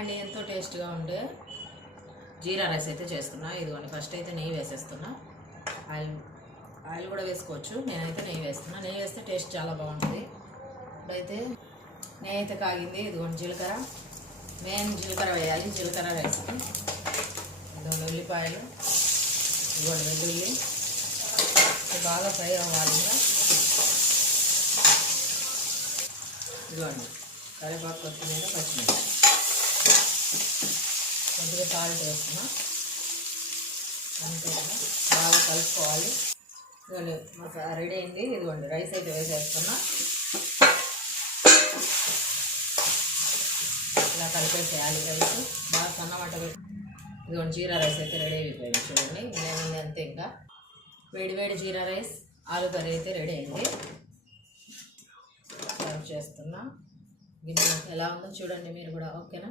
అండి, ఎంతో టేస్ట్గా ఉండే జీరా రైస్ అయితే చేస్తున్నా. ఇదిగోండి, ఫస్ట్ అయితే నెయ్యి వేసేస్తున్నా. ఆయిల్ కూడా వేసుకోవచ్చు, నేనైతే నెయ్యి వేస్తున్నా. నెయ్యి వేస్తే టేస్ట్ చాలా బాగుంటుంది. ఇప్పుడైతే నెయ్యి అయితే కాగింది. ఇదిగోండి జీలకర్ర, మెయిన్ జీలకర్ర వేయాలి జీలకర్ర రైస్కి. ఇదిగోండి ఉల్లిపాయలు, ఇదిగోండి వెల్లుల్లి బాగా ఫ్రై అవ్వాలి. ఇంకా ఇదిగోండి కరివేపాకు, కొత్తిమీర, పచ్చిమిర్చి, కొద్దిగా సాల్ట్ వేస్తున్నా. అంతే కదా, బాగా కలుపుకోవాలి. ఇదిగోండి మసాలా రెడీ అయింది. ఇదిగోండి రైస్ అయితే వేసేస్తున్నా. ఇలా కలిపేసేయాలి రైస్ బాగా సన్నమాట పెట్టి. ఇదిగోండి జీరా రైస్ అయితే రెడీ అయిపోయింది చూడండి. ఇదేముంది అంతే. ఇంకా వేడి వేడి జీరా రైస్, ఆలు కర్రీ అయితే రెడీ అయింది. సర్వ్ చేస్తున్నా. గిన్నె ఎలా ఉందో చూడండి మీరు కూడా. ఓకేనా?